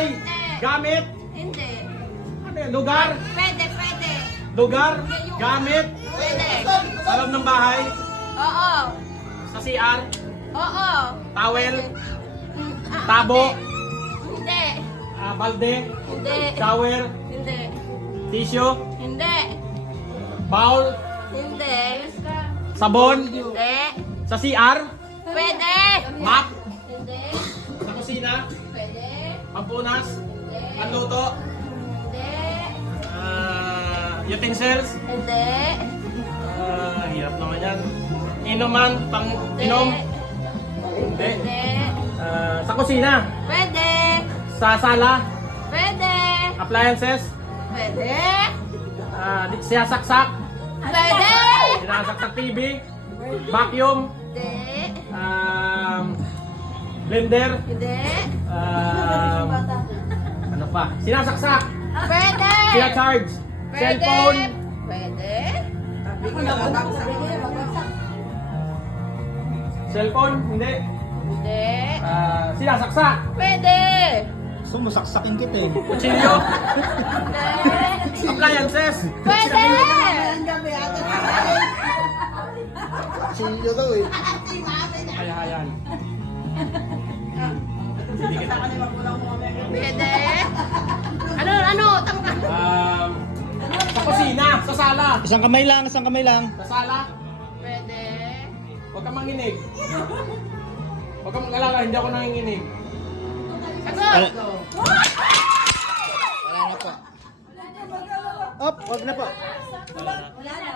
Bagay. Gamit. Hindi. Ano yan? Lugar. Pwede. Lugar. Gamit. Pwede. Sa loob ng bahay. Oo. Sa CR. Oo. Towel. Tabo. Hindi. Balde. Hindi. Shower. Hindi. Tissue. Hindi. Bowl. Hindi. Sabon. Hindi. Sa CR. Pwede. Map. Hindi. Sa kusina. Pwede. Pampunas. Hindi. Panluto. Hindi. Utensils. Hindi. Hirap naman yan. Inuman. Pang inom. Hindi. Hindi. Sa kusina. Pwede. Sa sala. Pwede. Appliances. Pwede. Sinasaksak. Pwede. Sinasaksak TV. Vacuum. Hindi. Blender. Hindi. Ano pa? Sinasaksak. Pwede. Sina-charge. Cellphone. Pwede. Cellphone. Hindi. Hindi. Sinasaksak. Pwede. Sumusaksakin kita eh. Kutsilyo. Hindi. Appliances. Pwede. Silyo daw eh. Ayan. Pwede. Ano? Tangka. Sa kusina. Sa sala. Isang kamay lang, isang kamay lang. Sa sala. Pwede. Huwag kang manginig. Huwag kang mag-alala. Hindi ako nanginginig. Sagot. Wala na po. Up, wag na po. Wala na.